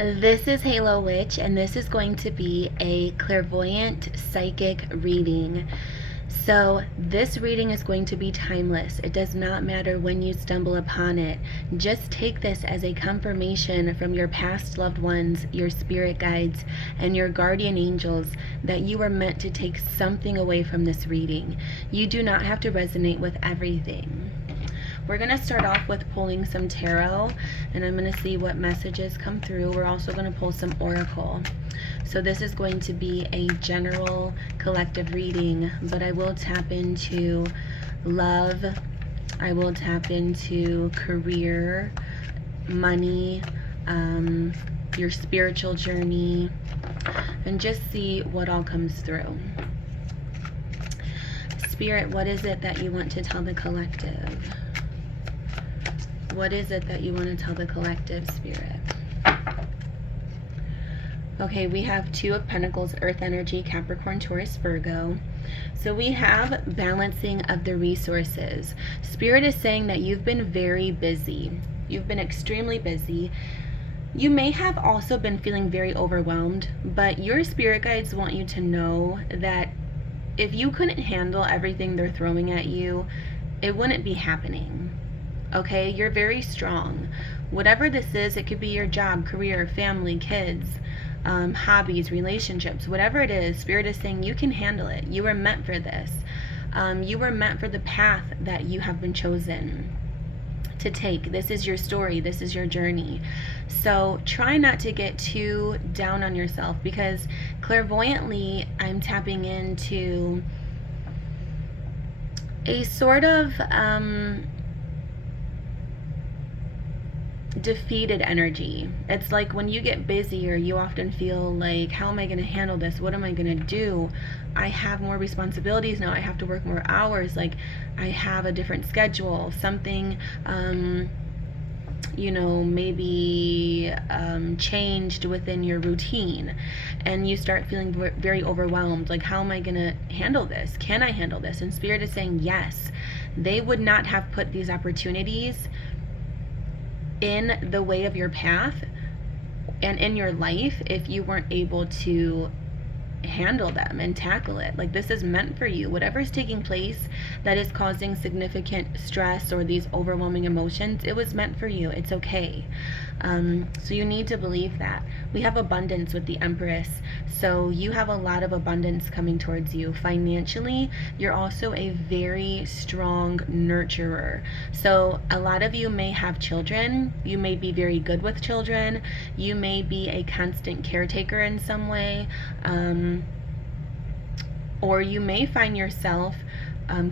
This is Halo Witch, and this is going to be a clairvoyant psychic reading. So, this reading is going to be timeless. It does not matter when you stumble upon it. Just take this as a confirmation from your past loved ones, your spirit guides, and your guardian angels that you are meant to take something away from this reading. You do not have to resonate with everything. We're going to start off with pulling some tarot, and I'm going to see what messages come through. We're also going to pull some oracle. So this is going to be a general collective reading, but I will tap into love. I will tap into career, money, your spiritual journey, and just see what all comes through. Spirit, what is it that you want to tell the collective? What is it that you want to tell the collective, Spirit? Okay, we have Two of Pentacles, Earth energy, Capricorn, Taurus, Virgo. So we have balancing of the resources. Spirit is saying that you've been very busy. You've been extremely busy. You may have also been feeling very overwhelmed, but your spirit guides want you to know that if you couldn't handle everything they're throwing at you, it wouldn't be happening. Okay, you're very strong. Whatever this is, it could be your job, career, family, kids, hobbies, relationships, whatever it is, Spirit is saying you can handle it. You were meant for this. You were meant for the path that you have been chosen to take. This is your story. This is your journey. So try not to get too down on yourself, because clairvoyantly, I'm tapping into a sort of defeated energy. It's like when you get busier, you often feel like, how am I going to handle this? What am I going to do? I have more responsibilities now. I have to work more hours. Like, I have a different schedule. Something, maybe changed within your routine, and you start feeling very overwhelmed. Like, how am I going to handle this? Can I handle this? And Spirit is saying yes. They would not have put these opportunities in the way of your path and in your life if you weren't able to handle them and tackle it. Like, this is meant for you. Whatever's taking place that is causing significant stress or these overwhelming emotions, it was meant for you. It's okay. So you need to believe that. We have abundance with the Empress. So you have a lot of abundance coming towards you. Financially, you're also a very strong nurturer. So a lot of you may have children. You may be very good with children. You may be a constant caretaker in some way. Or you may find yourself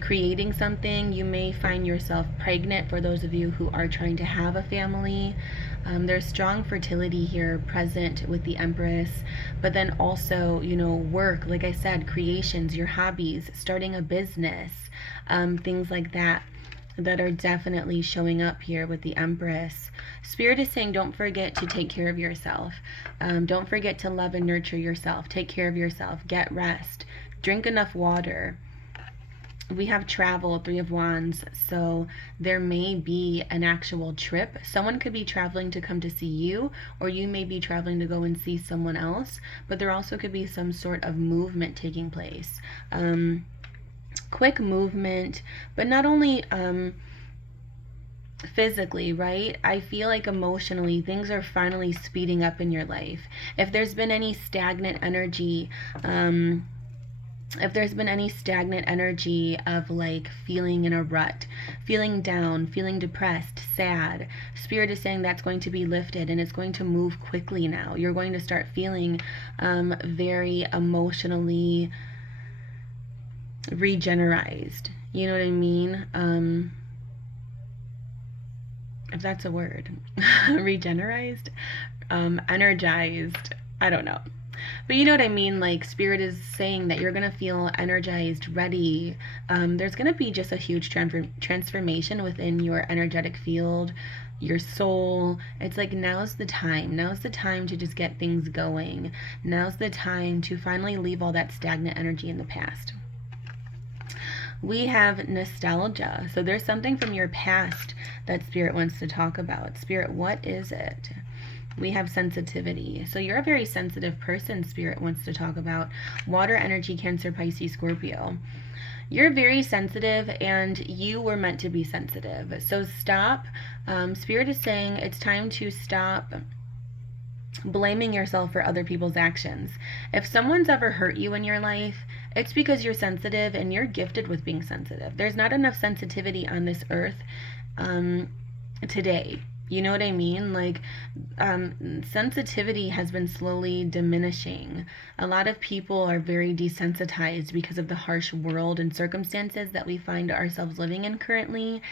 creating something. You may find yourself pregnant, for those of you who are trying to have a family. There's strong fertility here present with the Empress, but then also, work, like I said, creations, your hobbies, starting a business, things like that are definitely showing up here with the Empress. Spirit is saying don't forget to take care of yourself. Don't forget to love and nurture yourself. Take care of yourself. Get rest. Drink enough water. We have travel, Three of Wands, so there may be an actual trip. Someone could be traveling to come to see you, or you may be traveling to go and see someone else, but there also could be some sort of movement taking place. Quick movement, but not only physically, right? I feel like emotionally things are finally speeding up in your life. If there's been any stagnant energy, of like feeling in a rut, feeling down, feeling depressed, sad, Spirit is saying that's going to be lifted, and it's going to move quickly now. You're going to start feeling very emotionally regenerized. You know what I mean? If that's a word. Regenerized? Energized. I don't know. But you know what I mean? Like, Spirit is saying that you're going to feel energized, ready. There's going to be just a huge transformation within your energetic field, your soul. It's like, now's the time. Now's the time to just get things going. Now's the time to finally leave all that stagnant energy in the past. We have nostalgia. So there's something from your past that Spirit wants to talk about. Spirit, what is it? We have sensitivity. So you're a very sensitive person, Spirit wants to talk about. Water energy, Cancer, Pisces, Scorpio. You're very sensitive and you were meant to be sensitive. So stop. Spirit is saying it's time to stop blaming yourself for other people's actions. If someone's ever hurt you in your life, it's because you're sensitive and you're gifted with being sensitive. There's not enough sensitivity on this earth today. You know what I mean? Like, sensitivity has been slowly diminishing. A lot of people are very desensitized because of the harsh world and circumstances that we find ourselves living in currently.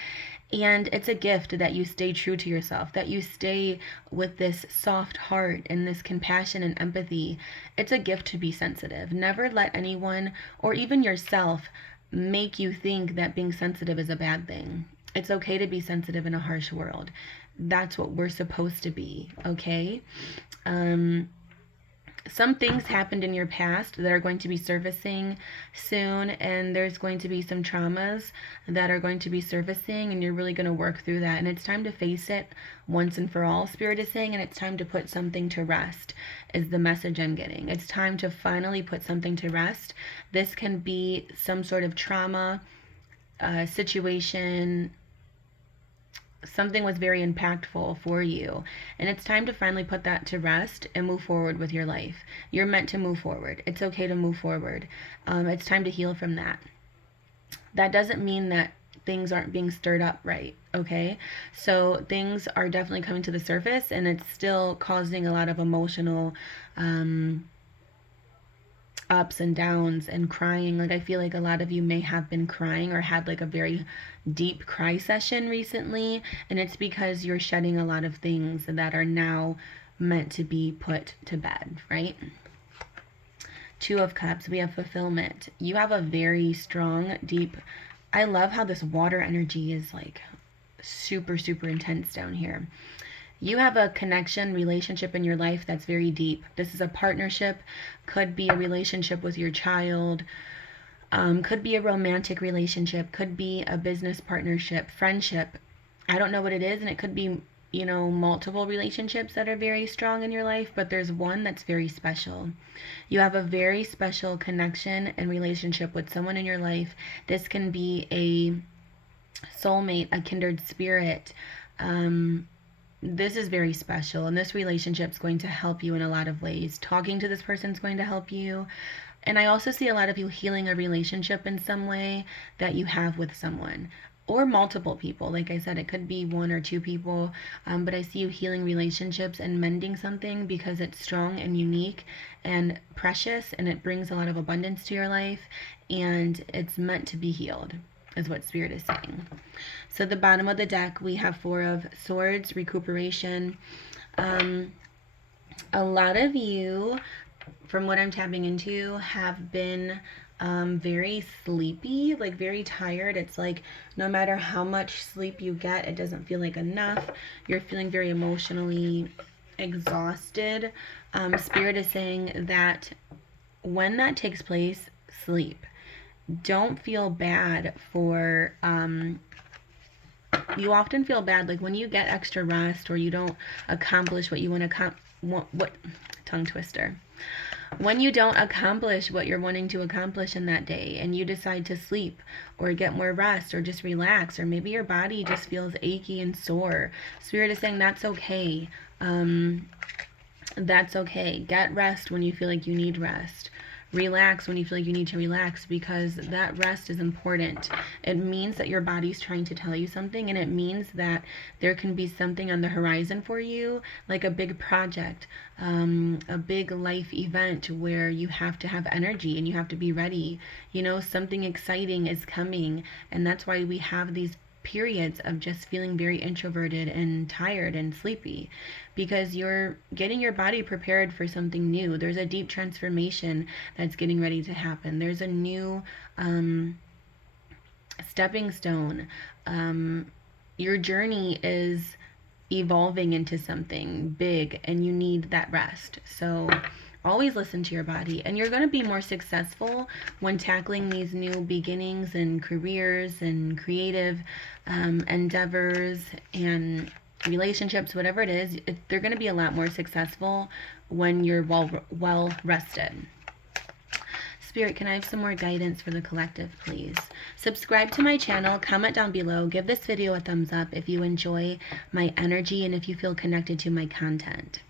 And it's a gift that you stay true to yourself, that you stay with this soft heart and this compassion and empathy. It's a gift to be sensitive. Never let anyone, or even yourself, make you think that being sensitive is a bad thing. It's okay to be sensitive in a harsh world. That's what we're supposed to be, okay? Some things happened in your past that are going to be surfacing soon, and there's going to be some traumas that are going to be surfacing, and you're really going to work through that. And it's time to face it once and for all, Spirit is saying, and it's time to put something to rest, is the message I'm getting. It's time to finally put something to rest. This can be some sort of trauma situation. Something was very impactful for you, and it's time to finally put that to rest and move forward with your life. You're meant to move forward. It's okay to move forward. It's time to heal from that. That doesn't mean that things aren't being stirred up right, okay? So things are definitely coming to the surface, and it's still causing a lot of emotional ups and downs and crying. Like, I feel like a lot of you may have been crying or had like a very deep cry session recently, and it's because you're shedding a lot of things that are now meant to be put to bed, right? Two of Cups, we have fulfillment. You have a very strong, deep, I love how this water energy is like super, super intense down here. You have a connection, relationship in your life that's very deep. This is a partnership, could be a relationship with your child, could be a romantic relationship, could be a business partnership, friendship. I don't know what it is, and it could be, multiple relationships that are very strong in your life, but there's one that's very special. You have a very special connection and relationship with someone in your life. This can be a soulmate, a kindred spirit. This is very special, and this relationship is going to help you in a lot of ways. Talking to this person is going to help you. And I also see a lot of you healing a relationship in some way that you have with someone or multiple people. Like I said, it could be one or two people, but I see you healing relationships and mending something because it's strong and unique and precious, and it brings a lot of abundance to your life, and it's meant to be healed, is what Spirit is saying. So the bottom of the deck, we have Four of Swords, recuperation. A lot of you, from what I'm tapping into, have been very sleepy, like very tired. It's like no matter how much sleep you get, it doesn't feel like enough. You're feeling very emotionally exhausted. Spirit is saying that when that takes place, sleep. Don't feel bad for you often feel bad like when you get extra rest or you don't accomplish what you want to what tongue twister, when you don't accomplish what you're wanting to accomplish in that day, and you decide to sleep or get more rest or just relax, or maybe your body just feels achy and sore. Spirit is saying that's okay. That's okay. Get rest when you feel like you need rest. Relax when you feel like you need to relax, because that rest is important. It means that your body's trying to tell you something, and it means that there can be something on the horizon for you, like a big project, a big life event where you have to have energy and you have to be ready. Something exciting is coming, and that's why we have these periods of just feeling very introverted and tired and sleepy, because you're getting your body prepared for something new. There's a deep transformation that's getting ready to happen. There's a new stepping stone. Your journey is evolving into something big, and you need that rest. So always listen to your body, and you're going to be more successful when tackling these new beginnings and careers and creative endeavors and relationships, whatever it is, they're going to be a lot more successful when you're well rested. Spirit, can I have some more guidance for the collective, please? Subscribe to my channel, comment down below, give this video a thumbs up if you enjoy my energy and if you feel connected to my content.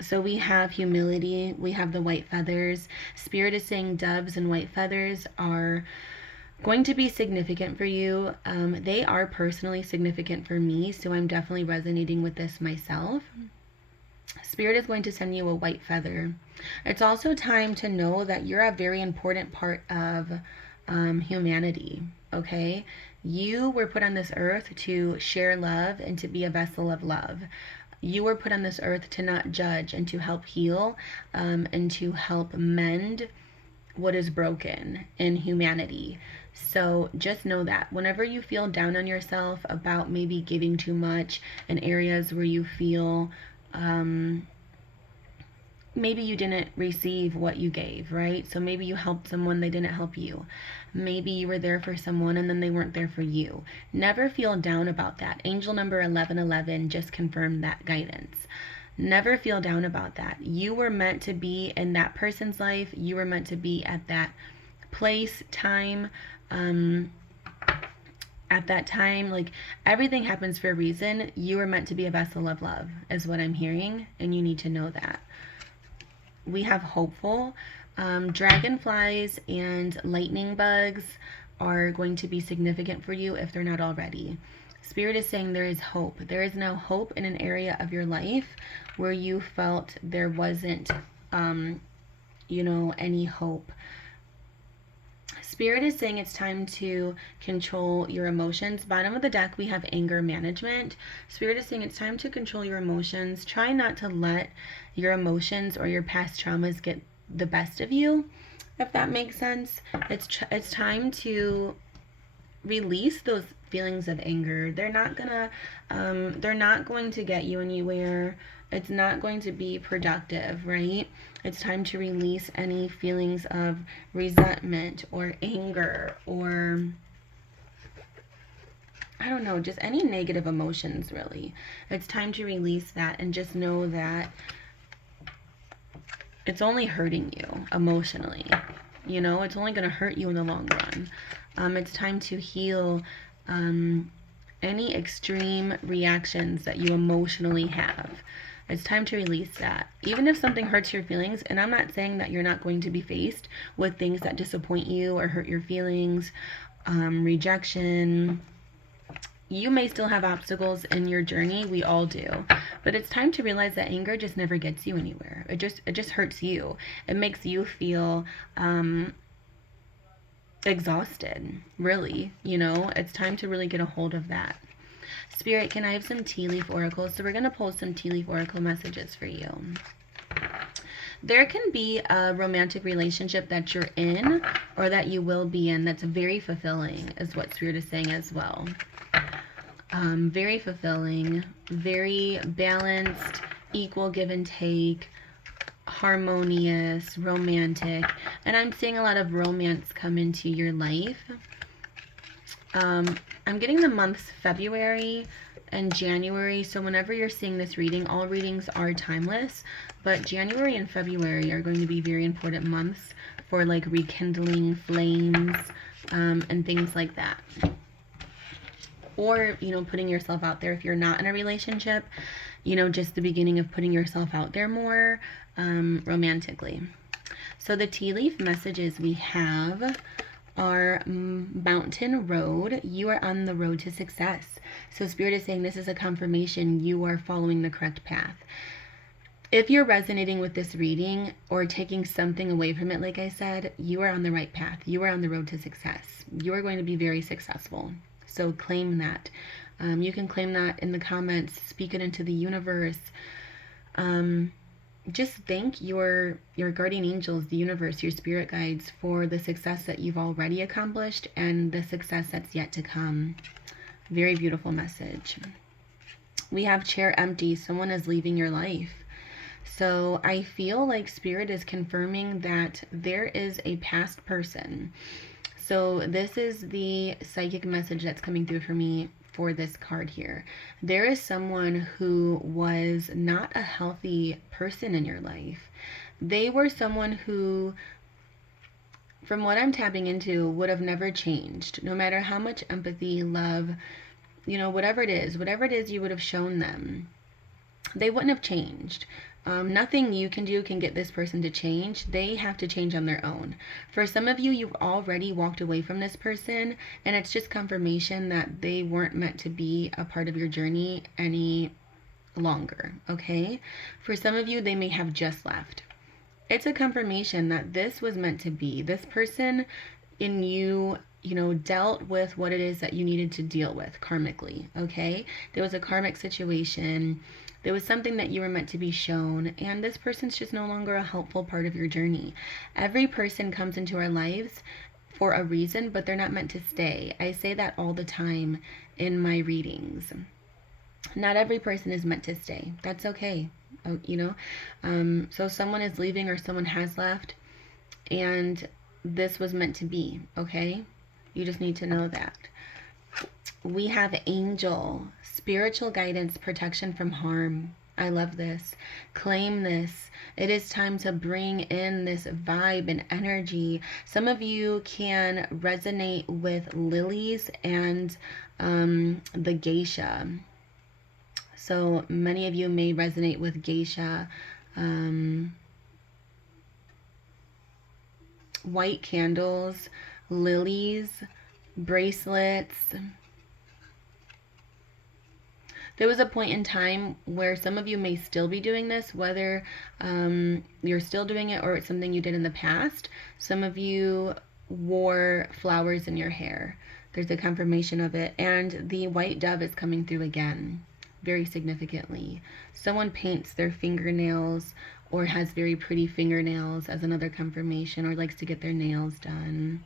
So we have humility, we have the white feathers. Spirit is saying doves and white feathers are going to be significant for you. They are personally significant for me, so I'm definitely resonating with this myself. Spirit is going to send you a white feather. It's also time to know that you're a very important part of humanity, okay? You were put on this earth to share love and to be a vessel of love. You were put on this earth to not judge and to help heal and to help mend what is broken in humanity. So just know that whenever you feel down on yourself about maybe giving too much in areas where you feel maybe you didn't receive what you gave, right? So maybe you helped someone, they didn't help you. Maybe you were there for someone and then they weren't there for you. Never feel down about that. Angel number 1111 just confirmed that guidance. Never feel down about that. You were meant to be in that person's life. You were meant to be at that place, time, at that time. Like, everything happens for a reason. You were meant to be a vessel of love is what I'm hearing, and you need to know that. We have hopeful. Dragonflies and lightning bugs are going to be significant for you if they're not already. Spirit is saying there is hope. There is now hope in an area of your life where you felt there wasn't, any hope. Spirit is saying it's time to control your emotions. Bottom of the deck, we have anger management. Spirit is saying it's time to control your emotions. Try not to let your emotions or your past traumas get the best of you, if that makes sense. It's time to release those feelings of anger. They're not going to get you anywhere. It's not going to be productive, right? It's time to release any feelings of resentment or anger or, I don't know, just any negative emotions, really. It's time to release that and just know that it's only hurting you emotionally. It's only going to hurt you in the long run. It's time to heal any extreme reactions that you emotionally have. It's time to release that. Even if something hurts your feelings, and I'm not saying that you're not going to be faced with things that disappoint you or hurt your feelings, rejection. You may still have obstacles in your journey. We all do. But it's time to realize that anger just never gets you anywhere. It just hurts you. It makes you feel exhausted, really. It's time to really get a hold of that. Spirit, can I have some tea leaf oracles? So we're going to pull some tea leaf oracle messages for you. There can be a romantic relationship that you're in or that you will be in that's very fulfilling, is what Spirit is saying as well. Very fulfilling, very balanced, equal give and take, harmonious, romantic. And I'm seeing a lot of romance come into your life. I'm getting the months February and January, so whenever you're seeing this reading, all readings are timeless, but January and February are going to be very important months for like rekindling flames and things like that. Or, putting yourself out there if you're not in a relationship, just the beginning of putting yourself out there more romantically. So the tea leaf messages we have are Mountain Road. You are on the road to success. So Spirit is saying this is a confirmation you are following the correct path. If you're resonating with this reading or taking something away from it, like I said, you are on the right path. You are on the road to success. You are going to be very successful. So claim that. You can claim that in the comments. Speak it into the universe. Just thank your guardian angels, the universe, your spirit guides for the success that you've already accomplished and the success that's yet to come. Very beautiful message. We have chair empty. Someone is leaving your life. So I feel like Spirit is confirming that there is a past person. So this is the psychic message that's coming through for me for this card here. There is someone who was not a healthy person in your life. They were someone who, from what I'm tapping into, would have never changed, no matter how much empathy, love, whatever it is you would have shown them. They wouldn't have changed. Nothing you can do can get this person to change. They have to change on their own. For some of you, you've already walked away from this person, and it's just confirmation that they weren't meant to be a part of your journey any longer, okay? For some of you, they may have just left. It's a confirmation that this was meant to be. This person in you, dealt with what it is that you needed to deal with karmically, okay? There was a karmic situation. There was something that you were meant to be shown, and this person's just no longer a helpful part of your journey. Every person comes into our lives for a reason, but they're not meant to stay. I say that all the time in my readings. Not every person is meant to stay. That's okay. So someone is leaving or someone has left, and this was meant to be, okay? You just need to know that. We have angel, spiritual guidance, protection from harm. I love this. Claim this. It is time to bring in this vibe and energy. Some of you can resonate with lilies and the geisha. So many of you may resonate with geisha. White candles, lilies, bracelets. There was a point in time where some of you may still be doing this, whether you're still doing it or it's something you did in the past. Some of you wore flowers in your hair. There's a confirmation of it. And the white dove is coming through again, very significantly. Someone paints their fingernails or has very pretty fingernails as another confirmation, or likes to get their nails done.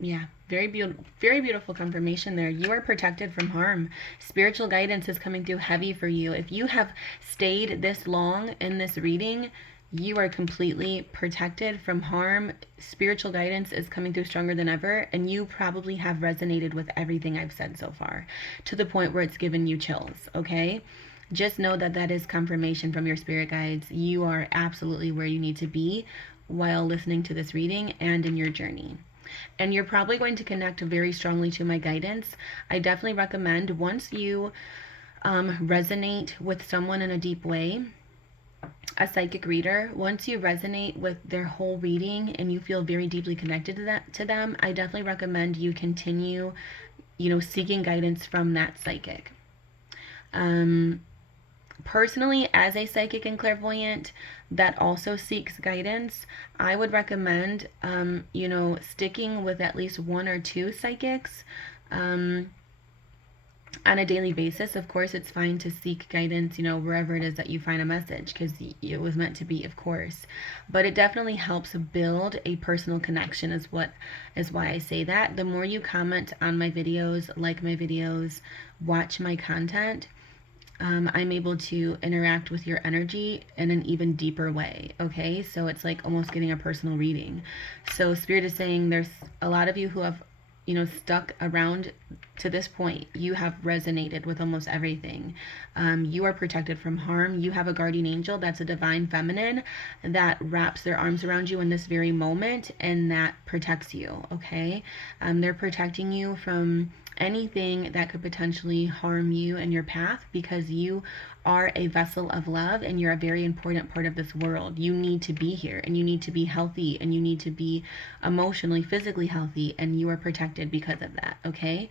Yeah, very beautiful confirmation there. You are protected from harm. Spiritual guidance is coming through heavy for you. If you have stayed this long in this reading, you are completely protected from harm. Spiritual guidance is coming through stronger than ever, and you probably have resonated with everything I've said so far to the point where it's given you chills, okay? Just know that that is confirmation from your spirit guides. You are absolutely where you need to be while listening to this reading and in your journey. And you're probably going to connect very strongly to my guidance. I definitely recommend, once you resonate with someone in a deep way, a psychic reader, once you resonate with their whole reading and you feel very deeply connected to them, I definitely recommend you continue, seeking guidance from that psychic. Personally, as a psychic and clairvoyant that also seeks guidance, I would recommend, sticking with at least one or two psychics on a daily basis. Of course, it's fine to seek guidance, wherever it is that you find a message, because it was meant to be, of course. But it definitely helps build a personal connection, is why I say that. The more you comment on my videos, like my videos, watch my content, I'm able to interact with your energy in an even deeper way, okay? So it's like almost getting a personal reading. So Spirit is saying there's a lot of you who have, stuck around to this point. You have resonated with almost everything. You are protected from harm. You have a guardian angel that's a divine feminine that wraps their arms around you in this very moment, and that protects you, okay? They're protecting you from anything that could potentially harm you in your path, because you are a vessel of love and you're a very important part of this world. You need to be here, and you need to be healthy, and you need to be emotionally, physically healthy, and you are protected because of that, okay?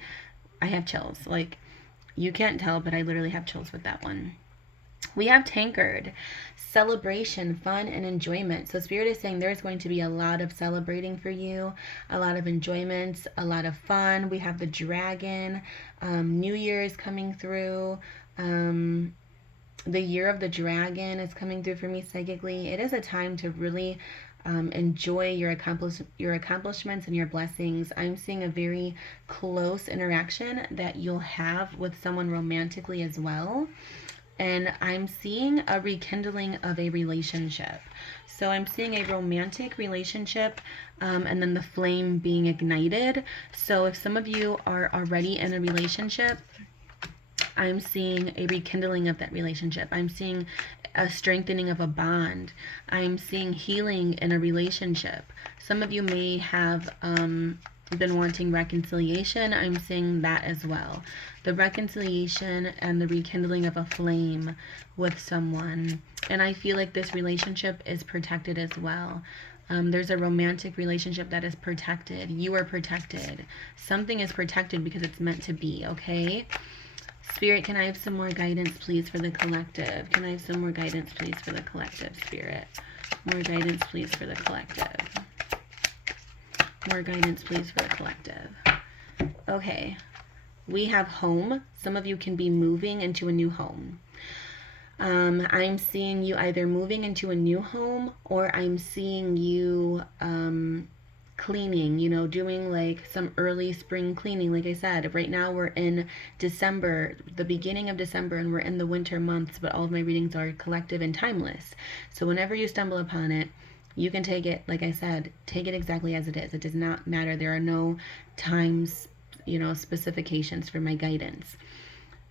I have chills. Like, you can't tell, but I literally have chills with that one. We have Tankard, celebration, fun, and enjoyment. So Spirit is saying there's going to be a lot of celebrating for you, a lot of enjoyments, a lot of fun. We have the dragon. New Year is coming through. The year of the dragon is coming through for me psychically. It is a time to really enjoy your accomplishments and your blessings. I'm seeing a very close interaction that you'll have with someone romantically as well. and I'm seeing a rekindling of a relationship. So I'm seeing a romantic relationship, and then the flame being ignited. So if some of you are already in a relationship, I'm seeing a rekindling of that relationship. I'm seeing a strengthening of a bond. I'm seeing healing in a relationship. Some of you may have been wanting reconciliation. I'm seeing that as well. The reconciliation and the rekindling of a flame with someone. And I feel like this relationship is protected as well. There's a romantic relationship that is protected. You are protected. Something is protected because it's meant to be, okay? Spirit, can I have some more guidance, please, for the collective? Can I have some more guidance, please, for the collective, Spirit? More guidance, please, for the collective. More guidance, please, for the collective. Okay. We have home. Some of you can be moving into a new home. I'm seeing you either moving into a new home, or I'm seeing you cleaning, doing like some early spring cleaning. Like I said, right now we're in December, the beginning of December, and we're in the winter months, but all of my readings are collective and timeless. So whenever you stumble upon it, you can take it, like I said, take it exactly as it is. It does not matter. There are no times, specifications for my guidance.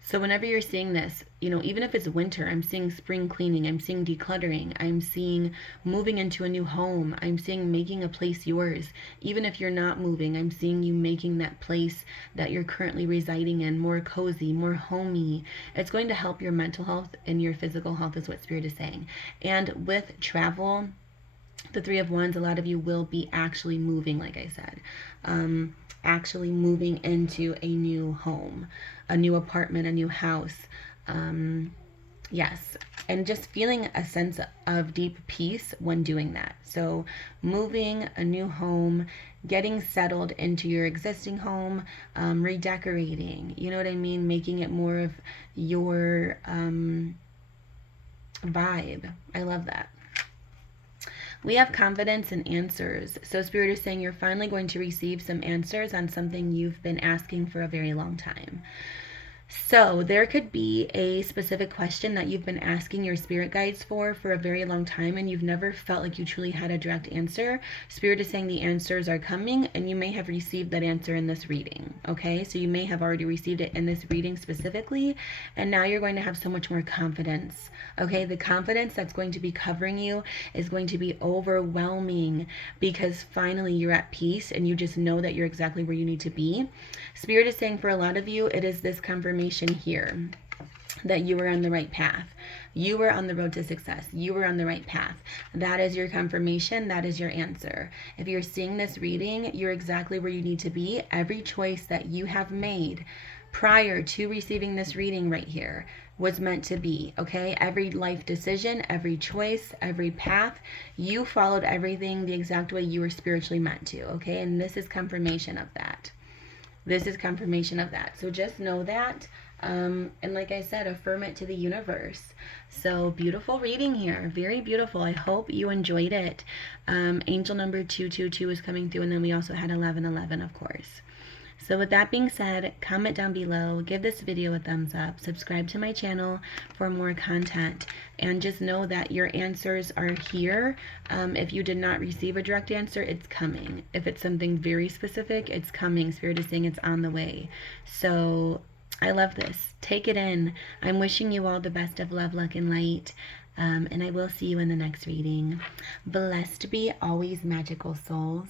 So whenever you're seeing this, even if it's winter, I'm seeing spring cleaning, I'm seeing decluttering, I'm seeing moving into a new home, I'm seeing making a place yours. Even if you're not moving, I'm seeing you making that place that you're currently residing in more cozy, more homey. It's going to help your mental health and your physical health is what Spirit is saying. And with travel, the Three of Wands, a lot of you will be actually moving, like I said. Actually moving into a new home, a new apartment, a new house. Yes, and just feeling a sense of deep peace when doing that. So moving, a new home, getting settled into your existing home, redecorating, you know what I mean? Making it more of your vibe. I love that. We have confidence and answers. So Spirit is saying you're finally going to receive some answers on something you've been asking for a very long time. So there could be a specific question that you've been asking your spirit guides for a very long time, and you've never felt like you truly had a direct answer. Spirit is saying the answers are coming, and you may have received that answer in this reading. Okay, so you may have already received it in this reading specifically, and now you're going to have so much more confidence. Okay, the confidence that's going to be covering you is going to be overwhelming because finally you're at peace and you just know that you're exactly where you need to be. Spirit is saying for a lot of you, it is this confirmation here that you were on the right path. You were on the road to success. You were on the right path. That is your confirmation. That is your answer. If you're seeing this reading, you're exactly where you need to be. Every choice that you have made prior to receiving this reading right here was meant to be, okay? Every life decision, every choice, every path, you followed everything the exact way you were spiritually meant to, okay? And this is confirmation of that. This is confirmation of that. So just know that. And like I said, affirm it to the universe. So beautiful reading here. Very beautiful. I hope you enjoyed it. Angel number 222 is coming through. And then we also had 1111, of course. So with that being said, comment down below, give this video a thumbs up, subscribe to my channel for more content, and just know that your answers are here. If you did not receive a direct answer, it's coming. If it's something very specific, it's coming. Spirit is saying it's on the way. So I love this. Take it in. I'm wishing you all the best of love, luck, and light. And I will see you in the next reading. Blessed be always, magical souls.